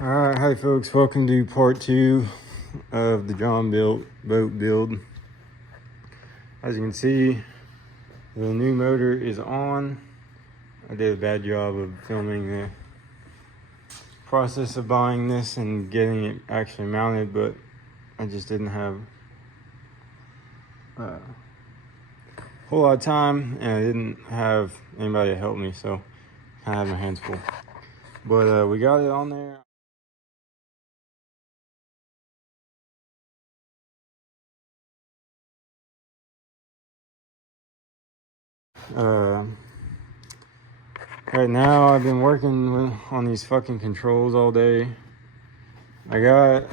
Alright, hi folks, welcome to part 2 of the John Built boat build. As you can see, the new motor is on. I did a bad job of filming the process of buying this and getting it actually mounted, but I just didn't have a whole lot of time and I didn't have anybody to help me, so I kind of had my hands full. But we got it on there. Right now I've been working on these fucking controls all day. I got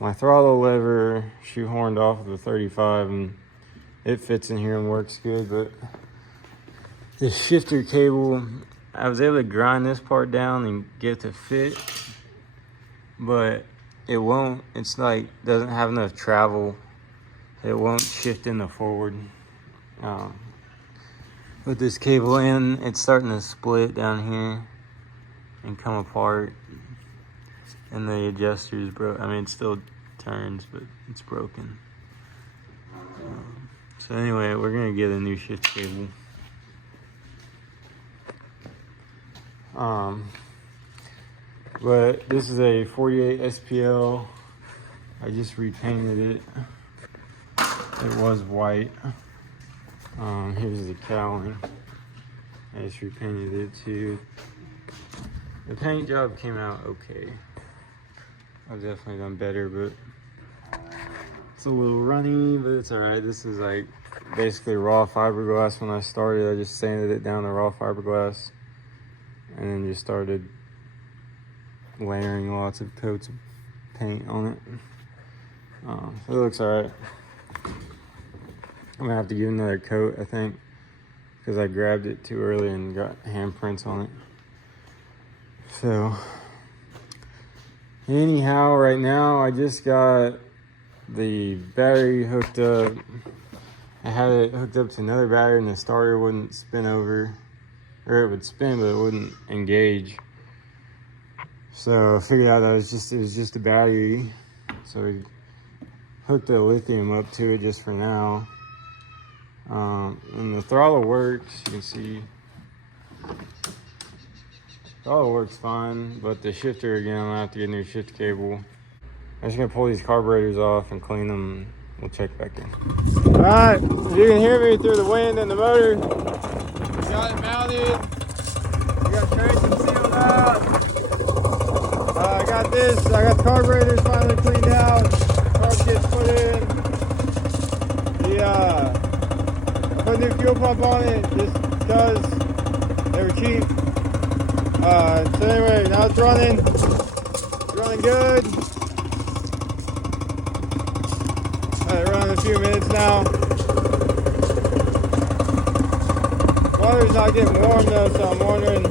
my throttle lever shoehorned off of the 35 and it fits in here and works good, but the shifter cable, I was able to grind this part down and get it to fit, but it won't. It's like doesn't have enough travel. It won't shift in the forward. Put this cable in, it's starting to split down here and come apart, and the adjuster's broke. I mean, it still turns, but it's broken. So anyway, we're gonna get a new shift cable. But this is a 48 SPL. I just repainted it. It was white. Here's the cowling. I just repainted it too. The paint job came out okay. I've definitely done better, but it's a little runny, but it's alright. This is like basically raw fiberglass. When I started, I just sanded it down to raw fiberglass and then just started layering lots of coats of paint on it. So it looks alright. I'm gonna have to give it another coat, I think, because I grabbed it too early and got handprints on it. So anyhow, right now I just got the battery hooked up. I had it hooked up to another battery and the starter wouldn't spin over, or it would spin but it wouldn't engage. So I figured out that it was just a battery. So we hooked the lithium up to it just for now. And the throttle works. You can see throttle works fine, but the shifter, again, I'm gonna have to get a new shift cable. I'm just gonna pull these carburetors off and clean them. We'll check back in. All right, you can hear me through the wind and the motor. Got it mounted. We got traction sealed out. I got this. I got the carburetors finally cleaned out. Carb kits put in. Put a new fuel pump on it just because they were cheap. So anyway, now it's running. It's running good. It running a few minutes now. Water's not getting warm though, so I'm wondering.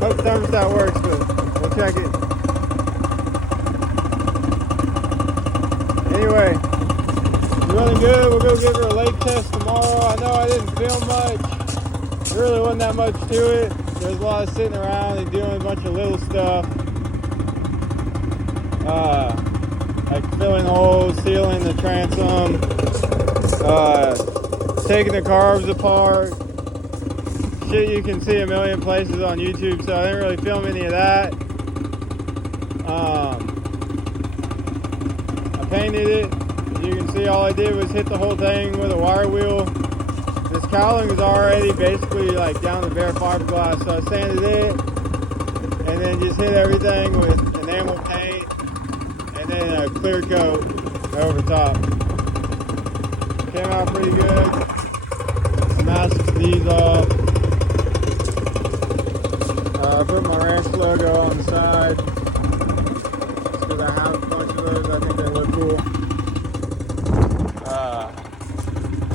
Hope the thermostat works, but we'll check it. Anyway, it's running good. We'll go give her a lake test tomorrow. I know I didn't film much. There really wasn't that much to it. There's a lot of sitting around and doing a bunch of little stuff. Like filling holes, sealing the transom, taking the carbs apart. Shit you can see a million places on YouTube, so I didn't really film any of that. I painted it. You can see all I did was hit the whole thing with a wire wheel. This cowling is already basically like down to bare fiberglass, so I sanded it and then just hit everything with enamel paint and then a clear coat over top. Came out pretty good. Smashed these off. I put my ranch logo on the side just because I have a bunch of those. I think they look cool.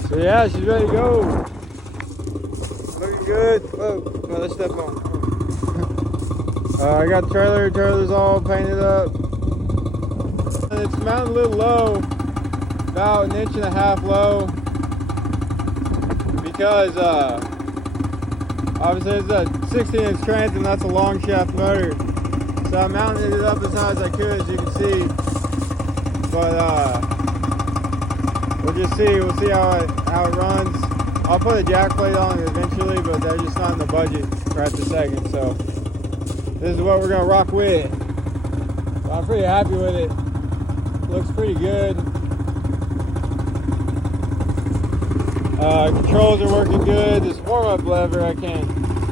So yeah, she's ready to go. Looking good. Whoa, well, let's step on. I got the trailer's all painted up. And it's mounted a little low, about 1.5 inches low, because Obviously it's a 16-inch transom, that's a long shaft motor. So I mounted it up as high as I could, as you can see. But we'll see how it runs. I'll put a jack plate on it eventually, but they're just not in the budget right this second. So this is what we're gonna rock with. So I'm pretty happy with it. Looks pretty good. Controls are working good. This warm-up lever, I can't.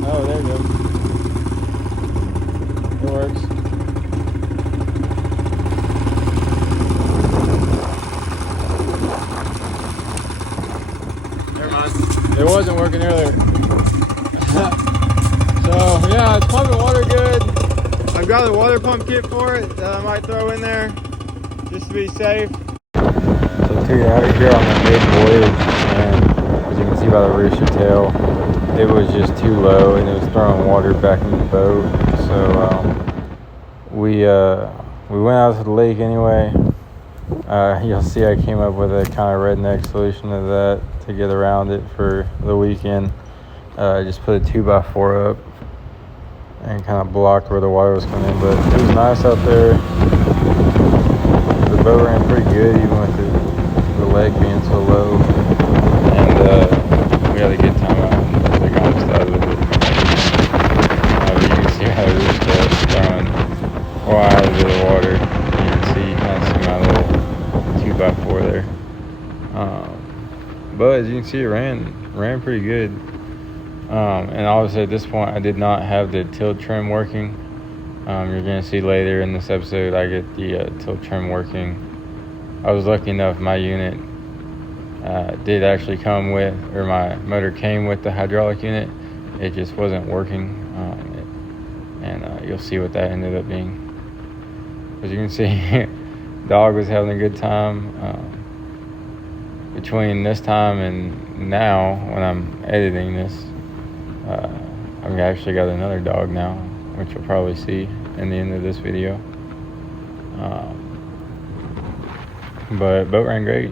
Oh, there it goes. It works. Never mind. It wasn't working earlier. So yeah, it's pumping water good. I've got a water pump kit for it that I might throw in there just to be safe. So you're out here on the mid-voyage, and as you can see by the rooster tail, it was just too low and it was throwing water back in the boat. So we went out to the lake anyway. You'll see I came up with a kind of redneck solution to that to get around it for the weekend. I just put a 2x4 up and kind of blocked where the water was coming in, but it was nice out there. The boat ran pretty good even with the leg being so low, and we had a good time out and they got us out of it. You can see how the rooster is throwing quite a bit of water. You can see my little 2x4 there. But as you can see, it ran pretty good. And obviously at this point I did not have the tilt trim working. You're going to see later in this episode I get the tilt trim working. I was lucky enough my unit did actually come with, or my motor came with the hydraulic unit. It just wasn't working. And you'll see what that ended up being. As you can see, dog was having a good time. Between this time and now, when I'm editing this, I've actually got another dog now, which you'll probably see in the end of this video. But boat ran great.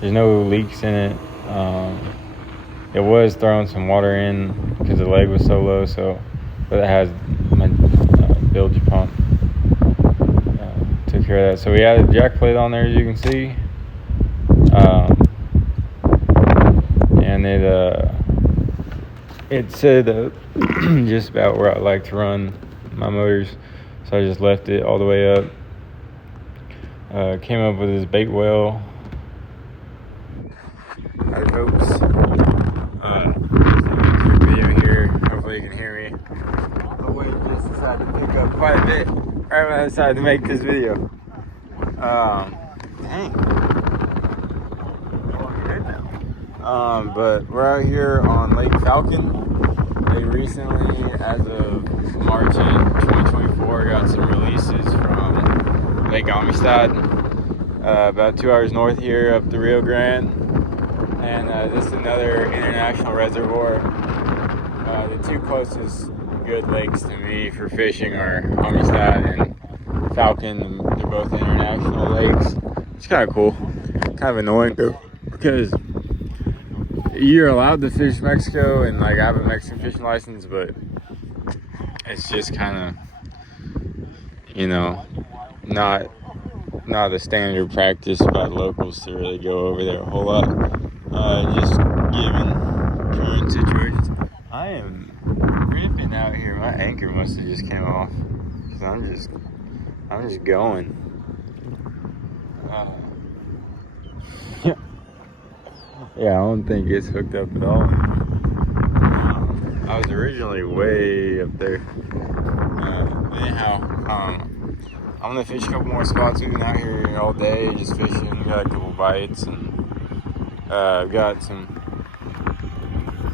There's no leaks in it. It was throwing some water in because the leg was so low, but it has my bilge pump. Took care of that. So we added a jack plate on there, as you can see. And it said just about where I like to run my motors, so I just left it all the way up. Came up with this bait well out of ropes. Video here. Hopefully you can hear me. The wave just decided to pick up quite a bit right when I decided to make this video. Dang. But we're out here on Lake Falcon. They recently, as of March 2024, got some releases from Lake Amistad, about 2 hours north here up the Rio Grande. And this is another international reservoir. The two closest good lakes to me for fishing are Amistad and Falcon. They're both international lakes. It's kind of cool. Kind of annoying though, because you're allowed to fish Mexico, and like I have a Mexican fishing license, but it's just kind of, not a standard practice by locals to really go over there a whole lot. Just given current situations. I am ripping out here. My anchor must have just came off. So I'm just going. Yeah, I don't think it's hooked up at all. I was originally way up there. Anyhow, I'm gonna fish a couple more spots. We've been out here all day just fishing. Got a couple bites, and I've got some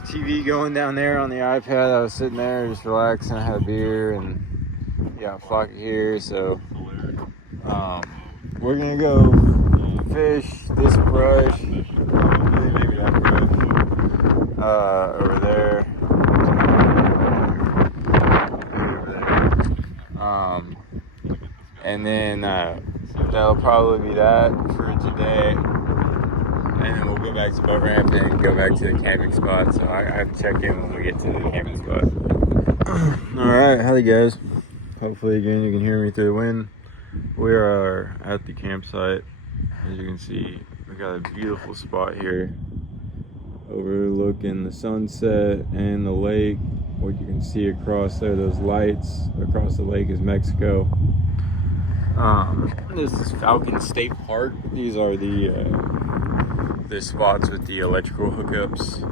TV going down there on the iPad. I was sitting there just relaxing. I had a beer, and got Flock here. So we're gonna go fish this brush. Maybe that brush over there. And then that'll probably be that for today. and then we'll go back to boat ramp and go back to the camping spot. So I have to check in when we get to the camping spot. Alright, howdy guys. Hopefully again you can hear me through the wind. We are at the campsite. As you can see, we got a beautiful spot here overlooking the sunset and the lake. What you can see across there, those lights across the lake, is Mexico. This is Falcon State Park. These are the spots with the electrical hookups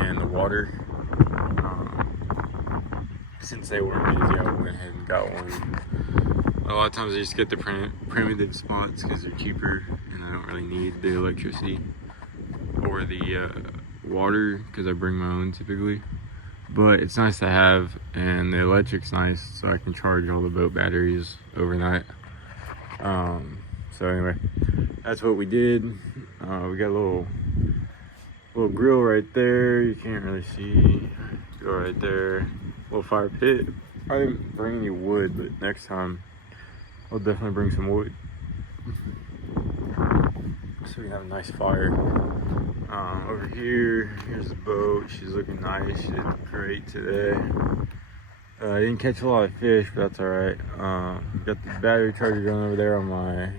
and the water. Since they weren't busy, I went ahead and got one. A lot of times I just get the primitive spots because they're cheaper and I don't really need the electricity or the water because I bring my own typically. But it's nice to have, and the electric's nice, so I can charge all the boat batteries overnight. So anyway, that's what we did. We got a little grill right there. You can't really see. Go right there. Little fire pit. I didn't bring any wood, but next time I'll definitely bring some wood. So we have a nice fire. Over here's the boat. She's looking nice. She did great today. I didn't catch a lot of fish, but that's alright. Got the battery charger going over there on my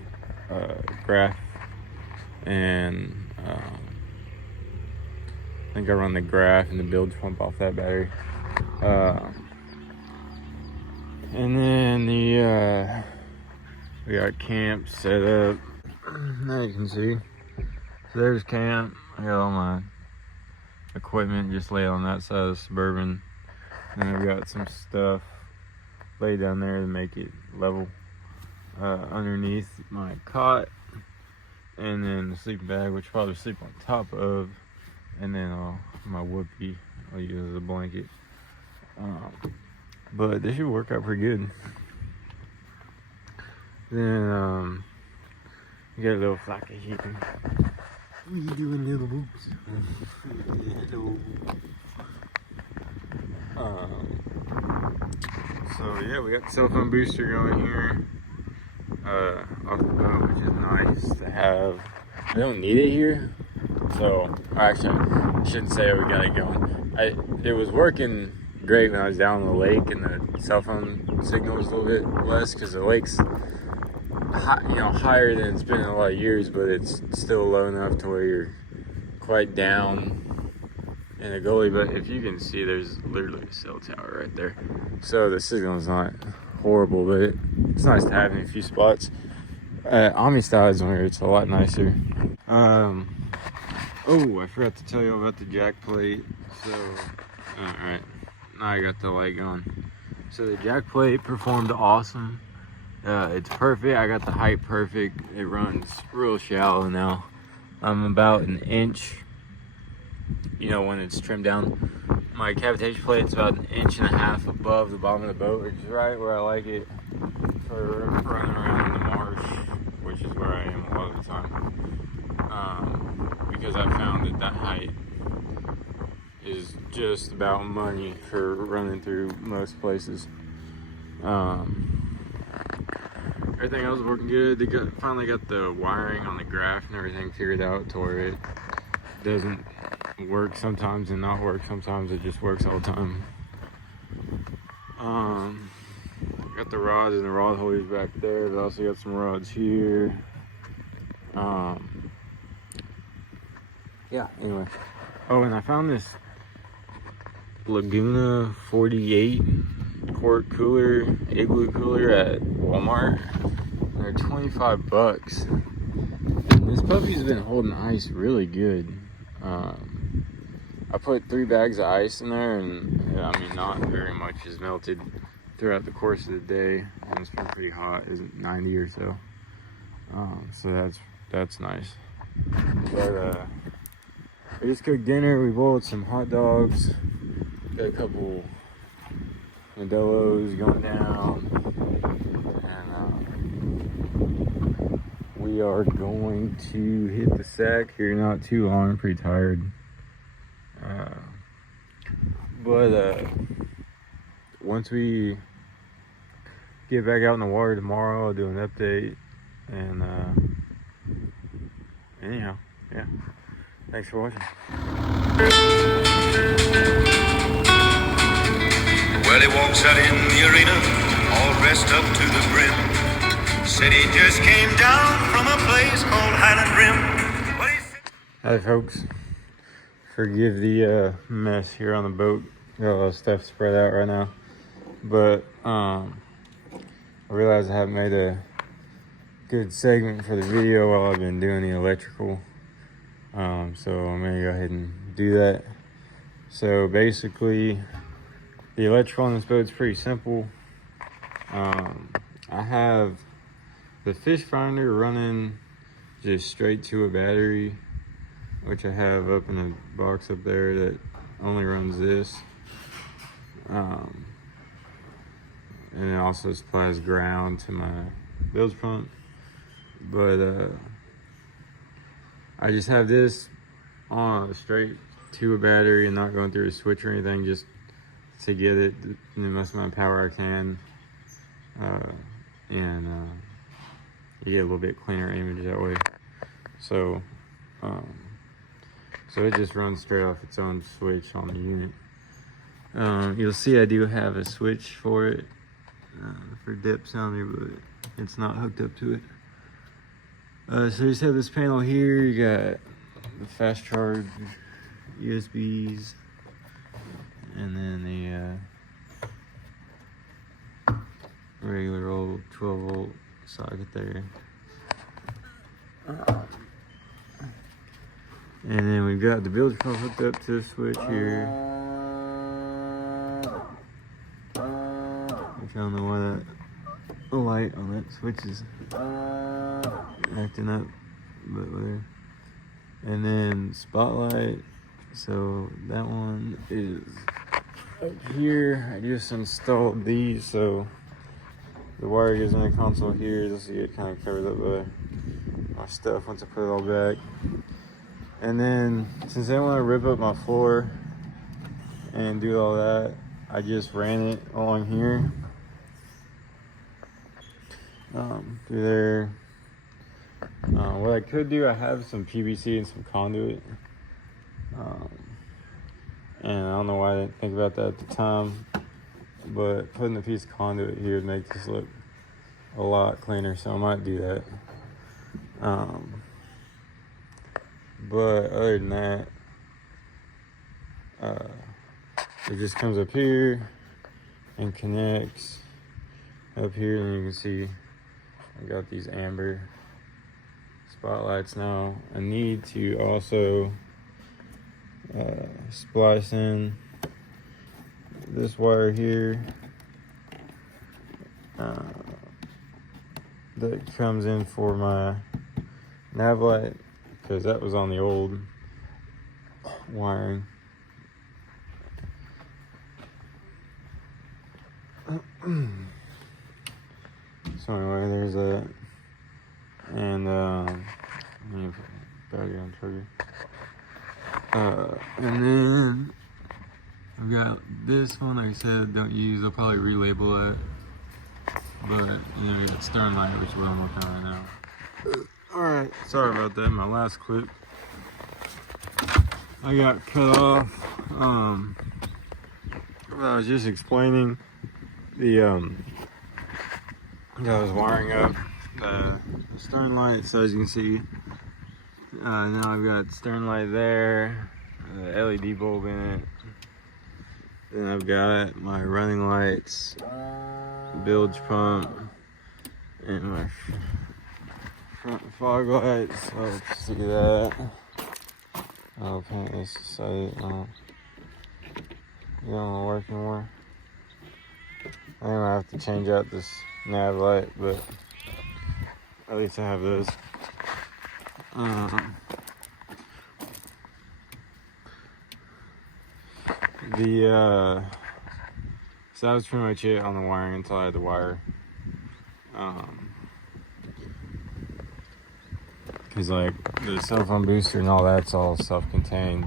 graph. And I think I run the graph and the bilge pump off that battery. And then we got camp set up. Now you can see. So there's camp. I got all my equipment just laid on that side of the Suburban. And I've got some stuff laid down there to make it level underneath my cot. And then the sleeping bag, which I'll probably sleep on top of. And then my whoopee I'll use as a blanket. But this should work out pretty good. Then you got a little flock of sheep. What are you doing, little boots? Hello. So yeah, we got the cell phone booster going here off the boat, which is nice to have. I don't need it here, so actually I shouldn't say we got it going. It was working great when I was down on the lake, and the cell phone signal was a little bit less because the lake's higher than it's been in a lot of years, but it's still low enough to where you're quite down in the gully. But if you can see, there's literally a cell tower right there, so the signal's not horrible, but it's nice to have in a few spots. Amistad is where it's a lot nicer. Oh, I forgot to tell you about the jack plate. So alright, now I got the light going. So the jack plate performed awesome. It's perfect. I got the height perfect. It runs real shallow now. I'm about an inch, when it's trimmed down. My cavitation plate's about 1.5 inches above the bottom of the boat, which is right where I like it for running around in the marsh, which is where I am a lot of the time. Because I found that height is just about money for running through most places. Everything else is working good. They finally got the wiring on the graph and everything figured out to where it doesn't work sometimes and not work sometimes. It just works all the time. Got the rods and the rod holders back there. But I also got some rods here. Yeah, anyway. Oh, and I found this Laguna 48 quart cooler, igloo cooler at Walmart. They're $25. And this puppy's been holding ice really good. I put 3 bags of ice in there, and not very much has melted throughout the course of the day. And it's been pretty hot, it's 90 or so. So that's nice. But we just cooked dinner. We boiled some hot dogs. Got a couple Modelo's going down, and we are going to hit the sack here not too long. I'm pretty tired, but once we get back out in the water tomorrow, I'll do an update. And anyhow, yeah. Thanks for watching. Well, he walks out in the arena, all dressed up to the brim. Said he just came down from a place called Highland Rim. Well, Hi folks, forgive the mess here on the boat. Got a lot of stuff spread out right now, but I realized I haven't made a good segment for the video while I've been doing the electrical. So I'm gonna go ahead and do that. So basically, the electrical on this boat is pretty simple. I have the fish finder running just straight to a battery, which I have up in a box up there that only runs this. And it also supplies ground to my bilge pump. But I just have this on straight to a battery and not going through a switch or anything, just to get it the most amount of power I can. You get a little bit cleaner image that way. So it just runs straight off its own switch on the unit. You'll see I do have a switch for it, for dip sounder, but it's not hooked up to it. So you just have this panel here. You got the fast charge USBs, and then the regular old 12 volt socket there. And then we've got the bilge pump hooked up to the switch here. Which I don't know why that light on that switch is acting up, but whatever. And then spotlight. So that one is up here. I just installed these, so the wire goes in the console here. You'll see it kind of covers up my stuff once I put it all back. And then, since I didn't want to rip up my floor and do all that, I just ran it along here, through there. What I could do, I have some PVC and some conduit, and I don't know why I didn't think about that at the time, but putting a piece of conduit here would make this look a lot cleaner, so I might do that. But other than that, it just comes up here and connects up here, and you can see I got these amber spotlights now. I need to also splice in this wire here that comes in for my nav light, because that was on the old wiring. So anyway, there's that. And let me put battery on trigger. And then I've got this one, like I said, don't use. I'll probably relabel that. But you know, it's Sternlight, which is what I'm working on right now. Alright, sorry about that. My last clip, I got cut off. I was just explaining the I was wiring up the stern light, so as you can see, now I've got stern light there, LED bulb in it. Then I've got my running lights, bilge pump, and my front fog lights. Let's see that. I'll paint this so it don't work anymore. I think I have to change out this nav light, but at least I have those. So that was pretty much it on the wiring until I had the wire. Cause like the cell phone booster and all that's all self-contained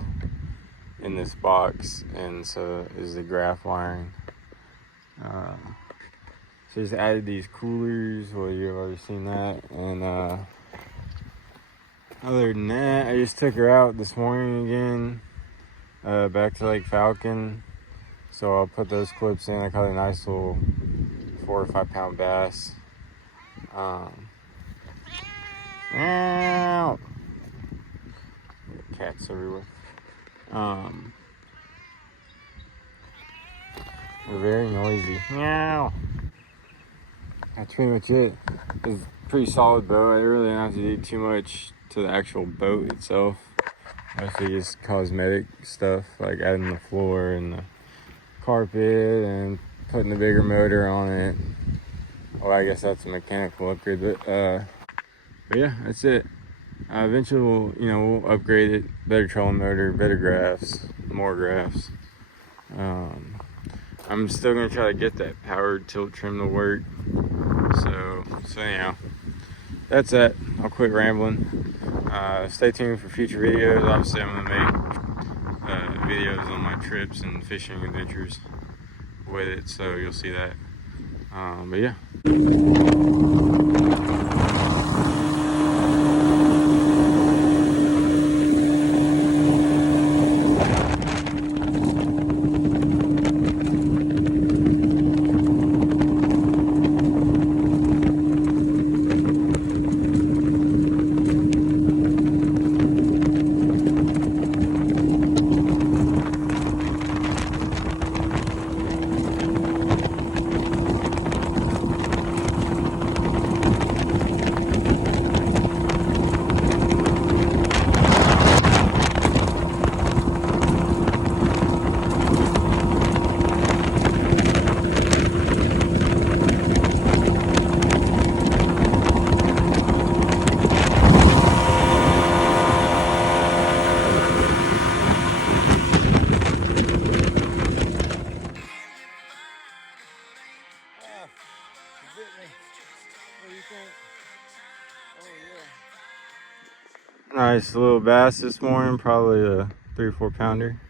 in this box, and so is the graph wiring. So just added these coolers. Well, you've already seen that, and other than that, I just took her out this morning again, back to Lake Falcon. So I'll put those clips in. I caught a nice little 4 or 5 pound bass. Meow. Cats everywhere. They're very noisy. Meow. That's pretty much it. It's a pretty solid boat. I really didn't have to do too much to the actual boat itself. Mostly just cosmetic stuff, like adding the floor and the carpet and putting the bigger motor on it. Well, I guess that's a mechanical upgrade, but yeah, that's it. Eventually we'll upgrade it, better trolling motor, better graphs, more graphs. I'm still gonna try to get that powered tilt trim to work. So anyhow, that's that. I'll quit rambling. Stay tuned for future videos. Obviously, I'm gonna make videos on my trips and fishing adventures with it, so you'll see that. But yeah. Nice little bass this morning, probably a 3 or 4 pounder.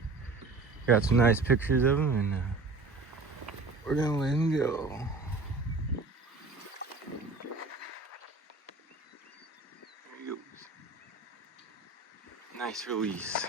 Got some nice pictures of him, and we're gonna let him go. There he goes. Nice release.